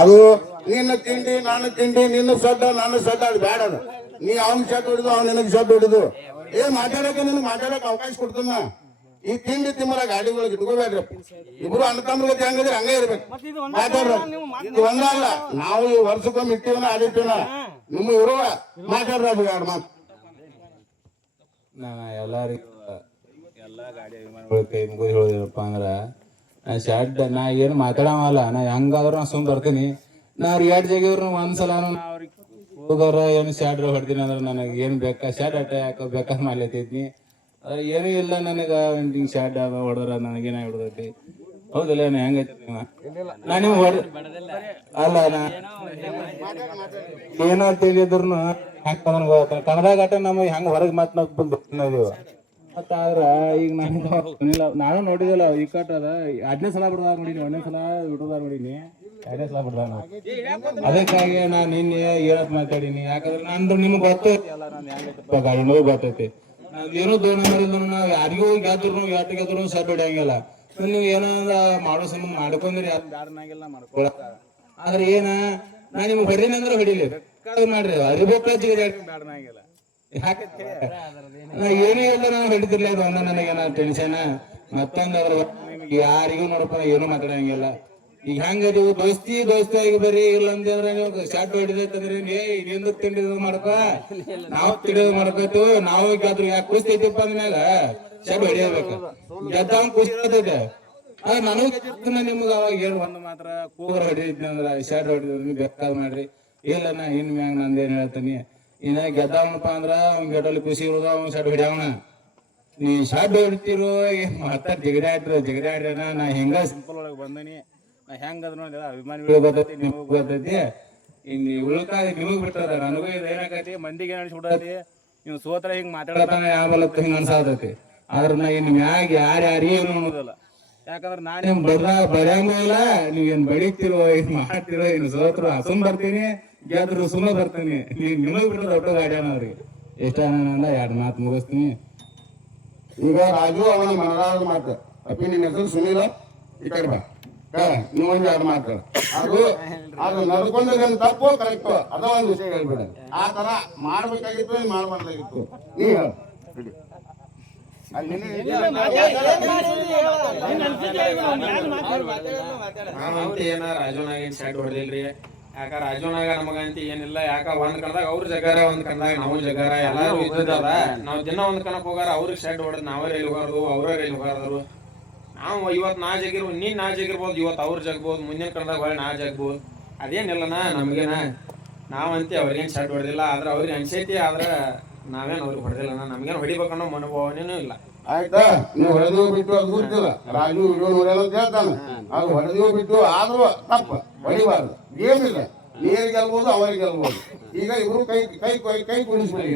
ಅದು ನಿನ್ನ ತಿಂಡಿ ನಾನು ತಿಂಡಿ ನಿನ್ನ ಸಡ್ಡ ನಾನು ಸಡ್ಡ ಅದು ಬೇಡ ಅದು. ನೀ ಅವ್ನ ಶರ್ಟ್ ಹೊಡಿದು ಅವ್ನು ನಿನಗೆ ಶರ್ಟ್ ಹೊಡಿದು ಏನ್ ಮಾತಾಡಕ್ಕೆ ನಿನಗೆ ಮಾತಾಡಕ್ಕೆ ಅವಕಾಶ ಕೊಡ್ತಾನ. ಈ ತಿಂಡಿ ತಿಮ್ಮರ ಗಾಡಿಗಳಿಗೆ ಇಟ್ಕೋಬೇಡ್ರಿ. ಇಬ್ರು ಅಣ್ಣ ತಮ್ಮ ಗತಿ ಹಂಗಿದ್ರೆ ಹಂಗೆ ಇರ್ಬೇಕು. ಮಾತಾಡ್ರ ಇದು ಒಂದಲ್ಲ, ನಾವು ಈ ವರ್ಷಕ್ಕೊಮ್ಮೆ ಇಟ್ಟಿವನ ಆಡಿಟ್ಟಿವನ ನಿಮ್ಮ ಇರುವ ಮಾತಾಡ್ರ ಅದು ಎರಡು ಮಾತು. ನಾ ಎಲ್ಲರಿಗೂ ಎಲ್ಲ ಗಾಡಿ ಅಭಿಮಾನಿಗಳ ಕೈ ಮುಗಿದು ಹೇಳಿದಪ್ಪ ಅಂದ್ರೆ ನಾ ಶರ್ಟ್ ನಾ ಏನು ಮಾತಾಡವಲ್ಲ. ನಾ ಹೆಂಗಾದ್ರೂ ನಾ ಸುಮ್ ಬರ್ತೀನಿ. ನಾ ರಿಯಾಡ್ ಜಾಗಿವ್ರು ಒಂದ್ಸಲ ಅವ್ರಿಗೆ ಹೋಗೋರ ಏನು ಶರ್ಟ್ ಹೊಡ್ತೀನಿ ಅಂದ್ರೆ ನನಗೆ ಏನು ಬೇಕಾ ಶರ್ಟ್ ಅಟ್ಟ ಯಾಕೆ ಬೇಕಾದ್ ಮಾಡ್ಲತ್ತೈತಿ. ಅದ್ರ ಏನೂ ಇಲ್ಲ ನನಗೆ ಹಿಂಗೆ ಶರ್ಟ್ ಹೊಡೆದ್ರ ನನಗೇನ ಹಿಡ್ದೈತಿ. ಹೌದಲ್ಲ ನಾ ಹೆಂಗೈತಿ ನಾ ನಿಮ್ಗೆ ಅಲ್ಲ ನಾ ಏನೋ ತಿಳಿದ್ರು ಕನ್ನಡ ಘಟ ನಮಗೆ ಹೆಂಗೆ ಹೊರಗೆ ಮಾತನಾಡ್ ಬಂದಿದ್ದೀವ. ಮತ್ತ ಆದ್ರ ಈಗ ನಾನು ನೋಡಿದಿಲ್ಲ ಈ ಕಟ್ ಅದ 10ನೇ ಸಲ ಬಿಡ್ದಾಗ ನೋಡಿನಿ, 1ನೇ ಸಲ ಬಿಡೋದಾಗ ನೋಡಿನಿ, 2ನೇ ಸಲ ಬಿಡ್ದಾಗ ಅದಕ್ಕಾಗಿ ನಾನು ನಿನ್ನೆ ಹೇಳತ್ ಮಾತಾಡೀನಿ. ಯಾಕಂದ್ರೆ ನಂದು ನಿಮ್ಗೆ ಗೊತ್ತೈತಿ ಅಲ್ಲ, ನಾನು ಹೆಂಗೈತಪ್ಪ ಗಾಡಿ ನೋವು ಗೊತ್ತೈತಿ. ನಾವ್ ಏನೋ ದೋಣ ಮಾಡಿದ್ರು ನಾವು ಯಾರಿಗೂ ಗೆದ್ರು ಎಟ್ಟು ಗೆದ್ರು ಸಬ್ ಹಿಡಿಯಂಗಿಲ್ಲ. ನೀವು ಏನೋ ಮಾಡೋ ಸಂಬಂಧ ಮಾಡ್ಕೊಂಡ್ರಿ ಯಾರು ಬ್ಯಾಡನಾಗಿಲ್ಲ ಮಾಡ್ಕೊಳಕ. ಆದ್ರೆ ಏನ ನಾ ನಿಮ್ಗೆ ಹೊಡೀನಿ ಅಂದ್ರೆ ಹೊಡಿಲಿ ಮಾಡ್ರಿ ಅರಿಬೇಕು ಬ್ಯಾಡನಾಗಿಲ್ಲ. ಯಾಕಂತೆ ನಾ ಏನೂ ಇಲ್ಲ ನಾನು ಹಿಡಿದಿರ್ಲ ಇದು ಒಂದ ನನಗೇನ ಟೆನ್ಷನ್. ಮತ್ತೊಂದು ಅದ್ರ ನಿಮ್ಗೆ ಯಾರಿಗೂ ನೋಡಪ್ಪ ಏನೂ ಮಾತಾಡಂಗಿಲ್ಲ. ಈಗ ಹೆಂಗದೀವು ದೋಸ್ತಿಯಾಗಿ ಬರೀ ಇಲ್ಲ ಅಂತಂದ್ರೆ ನೀವು ಶಾರ್ಟ್ ಹೊಡಿದೈತಂದ್ರೆ ಇನ್ನೊಂದು ತಿಂಡಿದು ಮಾಡ್ಕೊ ನಾವು ತಿಡಿದು ಮಾಡ್ಕೋತು. ನಾವು ಗೆದ್ರು ಯಾಕೆ ಖುಷಿ ಐತಿಪ್ಪ ಅಂದ್ಮ್ಯಾಗ ಶಾರ್ಟ್ ಹೊಡಿಯಬೇಕು. ಗೆದ್ದವ್ ಖುಷಿ ಇರ್ತೈತೆ. ಆದ್ರೆ ನನಗೂ ಗೆದ್ದಿರ್ತೀನಿ ನಿಮ್ಗೆ ಅವಾಗ ಏನು ಒಂದು ಮಾತ್ರ ಕೂಗರ್ ಹೊಡಿದೈತಿ ಅಂದ್ರೆ ಶಾರ್ಟ್ ಹೊಡಿದ್ರಿ ಬೇಕಾದ್ ಮಾಡ್ರಿ. ಇಲ್ಲ ನಾ ಇನ್ ಮ್ಯಾಗ ನಂದೇನು ಹೇಳ್ತೀನಿ, ಇನ್ನ ಗೆದ್ದವನಪ್ಪ ಅಂದ್ರ ಅವ್ನ ಗೆಟ್ಟಲ್ಲಿ ಖುಷಿ ಇರೋದು ಅವ್ನ ಶಾರ್ಟ್ ಹೊಡಿಯವನ. ನೀ ಶಾರ್ಟ್ ಹೊಡಿತಿರೋ ಮತ್ತ ಜಗಡಾಡ್ರನ ನಾ ಹೆಂಗ ಸಿಂಪಲ್ ಒಳಗೆ ಬಂದನಿ. ನಾ ಹೆಂಗದ ನೋಡಿ ಅಭಿಮಾನಿಗಳು ಗೊತ್ತೈತಿ, ನಿಮಗ್ ಗೊತ್ತೈತಿ. ಇನ್ನು ಉಳ್ಕಾದ ನಿಮಗ್ ಬಿಟ್ಟಾರ. ನನಗೂ ಇದು ಏನಾಗೈತಿ ಮಂದಿಗೆ ಸುಡತಿ ನೀವು ಸೋತ್ರ ಹಿಂಗ್ ಮಾತಾಡತಾನ ಯಾವಲತ್ತ ಹಿಂಗ ಅನ್ಸಾತೈತಿ. ಆದ್ರ ನಾ ಇನ್ ಮ್ಯಾಗ ಯಾರ್ಯಾರೇನು ಅನ್ನೋದಲ್ಲ. ಯಾಕಂದ್ರೆ ನಾನೇನ್ ಬರಂಗೂ ಇಲ್ಲ. ನೀವೇನ್ ಬಡಿತಿರೋ ಏನ್ ಮಾಡ್ತಿರೋ ಇನ್ನು ಸೋತ್ರು ಸುಮ್ ಬರ್ತೀನಿ, ಗೆದ್ರು ಸುಮ್ಮ ಬರ್ತೀನಿ. ನಿಮಗ್ ಬಿಟ್ಟದ ಒಟ್ಟು ಗಾಡಿಯನ ಅವ್ರಿಗೆ ಎಷ್ಟ ಅಂದ 2 ಮಾತು ಮುಗಿಸ್ತೀನಿ. ಈಗ ರಾಜು ಅವನ ಮನರಾದ ಮಾತು ಅಪ್ಪಿ ನಿನ್ನ ಹೆಸರು ಸುನಿಲ ಈ ಕಡೆ ಬಾ ನೀವು ಒಂದು 2 ಮಾತು ಅದು ನಡ್ಕೊಂಡ್ರೆ ತಪ್ಪು ಕರೆಕ್ಟ್ ಅದ ಒಂದು ವಿಷಯ ಹೇಳ್ಬಿಡ. ಆ ತರ ಮಾಡ್ಬೇಕಾಗಿತ್ತು ಮಾಡ್ಬಾರ್ದಾಗಿತ್ತು ನೀ ಹೇಳ. ನಾವಂತ ಏನ ರಾಜುನಾಗೇನ್ ಶರ್ಟ್ ಹೊಡೆದಿಲ್ರಿ. ಯಾಕ ರಾಜುನಾಗ ನಮಗಂತ ಏನಿಲ್ಲ. ಯಾಕ ಒಂದ್ ಕಣದಾಗ ಅವ್ರ ಜಗಾರ, ಒಂದ್ ಕಣದಾಗ ನಾವು ಜಗಾರ ಎಲ್ಲಾರು ಇದ್ದದ. ನಾವ್ ದಿನ ಒಂದ್ ಕಣಕ್ ಹೋಗಾರ ಅವ್ರಿಗೆ ಶರ್ಟ್ ಹೊಡೆದ್ ನಾವೇ ರೈಲ್ ಹೋಗಾರದು, ಅವ್ರ ರೈಲ್ ಹೋಗಾರದು. ನಾವು ಇವತ್ ನಾ ಜಗಿರ್ಬೋದು, ನೀನ್ ನಾ ಜಗಿರ್ಬೋದು, ಇವತ್ತು ಅವ್ರು ಜಗ್ಬೋದು, ಮುಂದಿನ ಕಣದಾಗ ಹೊಳೆ ನಾ ಜಗ್ಬೋದು. ಅದೇನಿಲ್ಲನ ನಮ್ಗೇನ ನಾವಂತೆ ಅವ್ರಿಗೇನ್ ಶರ್ಟ್ ಹೊಡೆದಿಲ್ಲ. ಆದ್ರೆ ಅವ್ರಿಗೆ ಅನ್ಸೈತಿ. ಆದ್ರ ನಾವೇನ್ ಅವ್ರಿಗೆ ಹೊಡೆದಿಲ್ಲ. ನಮ್ಗೇನ್ ಹೊಡಿಬೇಕನ್ನೋ ಮನೋಭಾವನೇನು ಇಲ್ಲ. ಆಯ್ತಾ ನೀವು ಹೊಡೆದು ಬಿಟ್ಟು ಅದು ಗೊತ್ತಿಲ್ಲ. ರಾಜು ವಿಡಿಯೋ ನೋಡಲ್ಲ ಅಂತ ಹೇಳ್ತಾನೆ. ಅದು ಹೊಡೆದು ಬಿಟ್ಟು ಆದ್ರೂ ತಪ್ಪ ಹೊಡಿಬಾರ್ದು. ಏನಿಲ್ಲ, ನೀರು ಗೆಲ್ಬೋದು ಅವ್ರಿಗೆ ಗೆಲ್ಬೋದು. ಈಗ ಇಬ್ರು ಕೈ ಕೈ ಕೈ ಕೈ ಕುಣಿಸ್ಬಿಡಿ.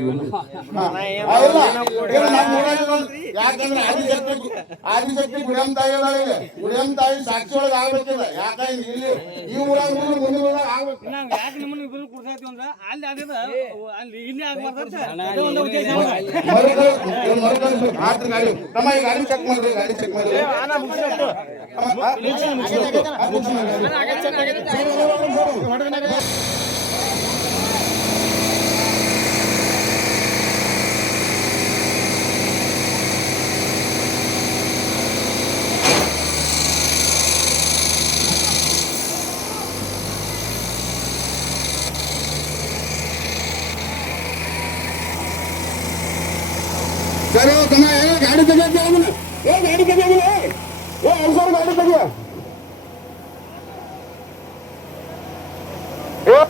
ಯಾಕಂದ್ರೆ ಆದಿಶಕ್ತಿ ಗುಡಿಯಂ ತಾಯಿ ಅದಾಳಿಲ್ಲ. ಗುಡಿಯಂ ತಾಯಿ ಸಾಕ್ಷಿ ಒಳಗೆ ಆಗ್ಬೇಕಿಲ್ಲ. ಯಾಕಂದ್ರೆ ಇಲ್ಲಿ ಈ ಊರಾಗ ಮುಂದೆ ಊರಾಗ ಆಗ್ಬೇಕು. ನಮ್ಮ ಈ ಗಾಡಿ ಚೆಕ್ ಮಾಡ್ರಿ, ಗಾಡಿ ಚೆಕ್ ಮಾಡ್ರಿ. ಸರಿ ತಮ್ಮ ಗಾಡಿ ತೆಗಿಯ ಅವನ ಗಾಡಿ ತೆಗಿಯ ಸರ್ ಗಾಡಿ ತೆಗಿಯ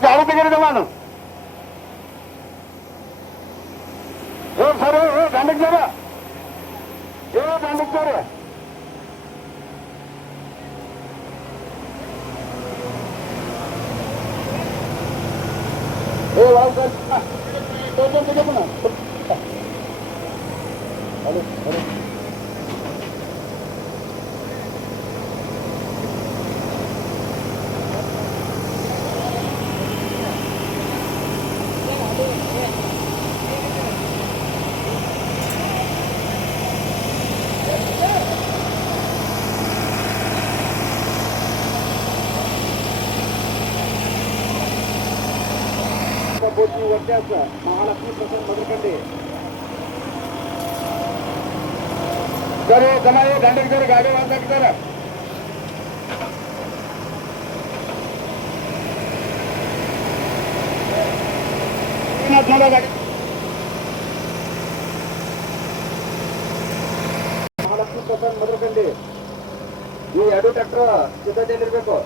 ಗಾಡಿ ತೆಗಿರಿ ನಾನು ಸರ್ ಕಂಡಕ್ಟರ್ ಕಂಡಕ್ಟರ್ ಕೋಚಿಂಗ್ ವ್ಯತ್ಯಾಸ ಮಹಾಲಕ್ಷ್ಮಿ ಪ್ರಸಾದ್ ಮದರ್ಕಂಡಿ ಸರಿ ಜನ ದಂಡಿಗೆ ಗಾಡಿ ಮಾತಾಡ್ತಾರೆ ಮಹಾಲಕ್ಷ್ಮಿ ಪ್ರಸಾದ್ ಮದರ್ಕಂಡಿ ಈ ಎರಡು ಟ್ರ್ಯಾಕ್ಟರ್ ಸಿದ್ಧತೆಯಲ್ಲಿರ್ಬೇಕು.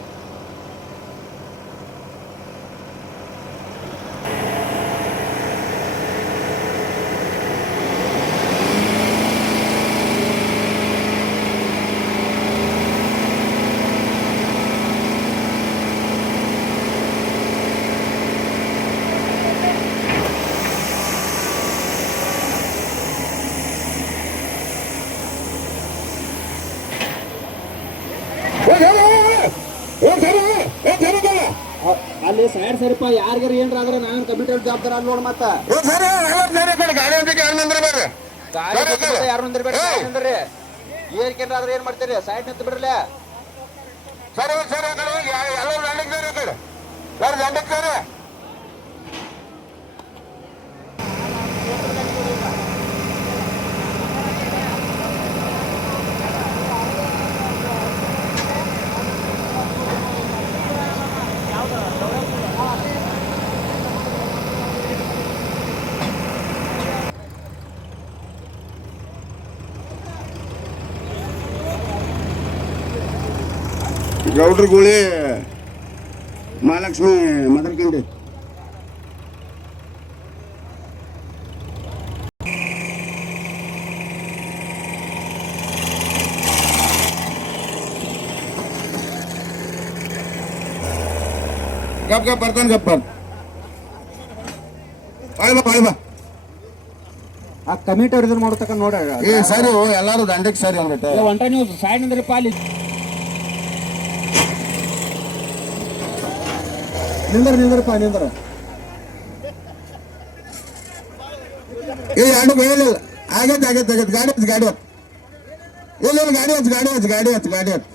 ಅಲ್ಲಿ ಸೈಡ್ ಸರಿಪ ಯಾರಿಗಾರ ಏನ್ರ ಆದ್ರೆ ನಾನು ಕಂಪ್ಯೂಟರ್ ಜವಾಬ್ದಾರ ಅಲ್ಲಿ ನೋಡ್ ಮತ್ತ ಯಾರು ನಿಂದಿರ್ಬೇಡಿ ನಿಂದ್ರಿ ಏನ್ ಆದ್ರೆ ಏನ್ ಮಾಡ್ತೀರಿ ಸೈಡ್ ನಿಂತ ಬಿಡ್ರಲ್ಲ. ಸರಿ ಸರಿ ಎಲ್ಲರೂ ದಂಡಿಗೆ ಸರ್ ದಂಡಿಗೆ ಗೌಡ್ರ ಗುಳಿ ಮಹಾಲಕ್ಷ್ಮಿ ಮದರ್ಕಂಡಿ ಗಪ್ ಗಪ್ ಬರ್ತಾನೆ ಗಪ್ ಬಾ ಆ ಕಮಿಟಿ ಅವ್ರ ಇದನ್ನ ಮಾಡತಕ್ಕ ನೋಡ ಏ ಸರಿ ಎಲ್ಲಾರು ದಂಡಕ್ಕೆ ಸರಿ ಅಂದ್ಬಿಟ್ಟೆ ಒಂಟ ನೀವು ಸೈಡ್ ನಿಂದ್ರಪ್ಪ ಅಲ್ಲಿ ನಿಂದ್ರಪ್ಪ ನಿಂದ್ರ ಏ ಎರಡು ಬೇಯಿಲ್ಲ ಆಗೈತೆ ಆಗೈತೆ ಆಗೈತೆ ಗಾಡಿ ಹಚ್ಚ ಗಾಡಿ ಹತ್ತು ಇಲ್ಲ ಗಾಡಿ ಹಚ್ಚ ಗಾಡಿ ಹಚ್ಚ ಗಾಡಿ ಹಚ್ಚ ಗಾಡಿ ಹತ್ತು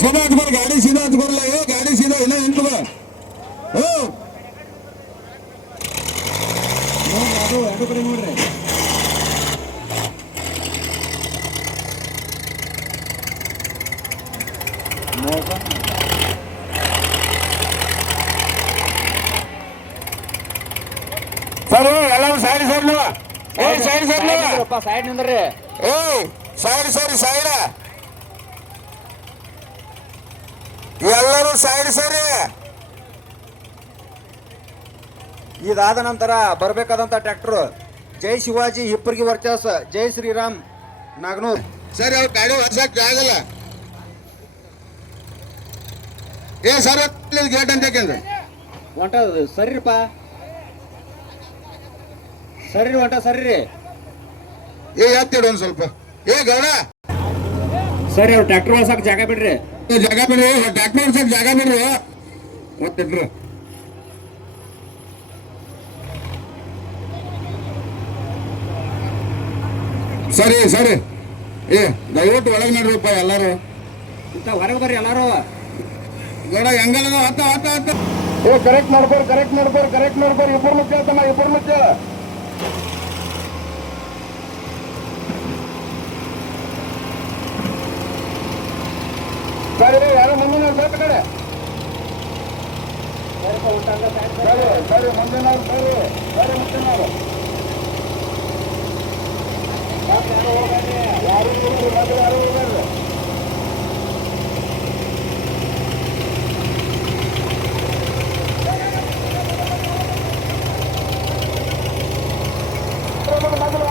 ಸೀದಾ ಹಚ್ಬಾರ ಗಾಡಿ ಸೀದಾ ಹಚ್ಬಾರಲ್ಲ ಏ ಗಾಡಿ ಸೀದಾ ಇಲ್ಲ ಎಂಟು ಬಾ ಎರಡು ಕಡೆ ನೋಡ್ರಿ ಸರಿ ಎಲ್ಲರೂ ಸೈಡ್ ಸೈಡ್ ನೀವು ಏ ಸೈಡ್ ಸೈಡ್ ನೀವು ಸೈಡ್ ನಿಂದ್ರಿ ಏ ಸೈಡ್ ಸರಿ ಸೈಡ್ ಎಲ್ಲರೂ ಸೈಡ್ ಸರಿ. ಇದಾದ ನಂತರ ಬರ್ಬೇಕಾದಂತ ಟ್ರ್ಯಾಕ್ಟರ್ ಜೈ ಶಿವಾಜಿ ಹಿಪ್ಪರ್ಗಿ ವರ್ಚಸ್ ಜೈ ಶ್ರೀರಾಮ್ ನಾಗನೂರ್. ಸರಿ ಅವ್ರ ಗಾಡಿ ಹೊಸಕ್ ಆಗಲ್ಲ ಏ ಸರ್ ಗೇಟ್ ಅಂತ ಯಾಕೆಂದ್ರೆ ಹೊಂಟ ಸರಿಪ್ಪ ಸರಿ ಹೊಂಟ ಸರಿ ಏ ಎತ್ತಿಡು ಒಂದ್ ಸ್ವಲ್ಪ ಏ ಗೌಡ ಸರಿ ಅವ್ರು ಟ್ರ್ಯಾಕ್ಟರ್ ಹೊಸಕ್ ಜಾಗ ಬಿಡ್ರಿ ಜಾಗ ಬಿಡ್ರಿ ಟ್ರ್ಯಾಕ್ಟರ್ ಹೊಸಕ್ ಜಾಗ ಬಿಡ್ರಿ ಮತ್ತಿಡ್ರು ಸರಿ ಸರಿ ಏ ದಯವಿಟ್ಟು ಒಳಗೆ ನೋಡ್ರಿಪ್ಪ ಎಲ್ಲಾರು ಇಂತ ಹೊರಗೆ ಬರ್ರಿ ಎಲ್ಲಾರು ಗೌಡ ಹೆಂಗಲ್ಲ ಹತ್ತ ಹತ್ತ ಹತ್ತ ಏ ಕರೆಕ್ಟ್ ಮಾಡ್ಬೋರ್ ಕರೆಕ್ಟ್ ಮಾಡ್ಬೋರ್ ಕರೆಕ್ಟ್ ಮಾಡ್ಬೋರ್ ಇಬ್ಬರು ಮುಚ್ಚ ಇಬ್ಬರು ಮುಚ್ಚ ಸರಿ ಯಾರು ಮುಂದಿನ ಸ್ವಲ್ಪ ಕಡೆ ಸರಿ ಸರಿ ಮುಂದಿನ ಸರಿ ಸರಿ ಮುಂದಿನ ಯಾರು ಯಾರು ಹೋಗ್ಬೇಡ್ರಿ ಮೊದಲು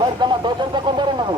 ಬರ್ರಿ ತಮ್ಮ ಟೋಕನ್ ತಕೊಂಡ್ಬರ್ರಿ ನಾವು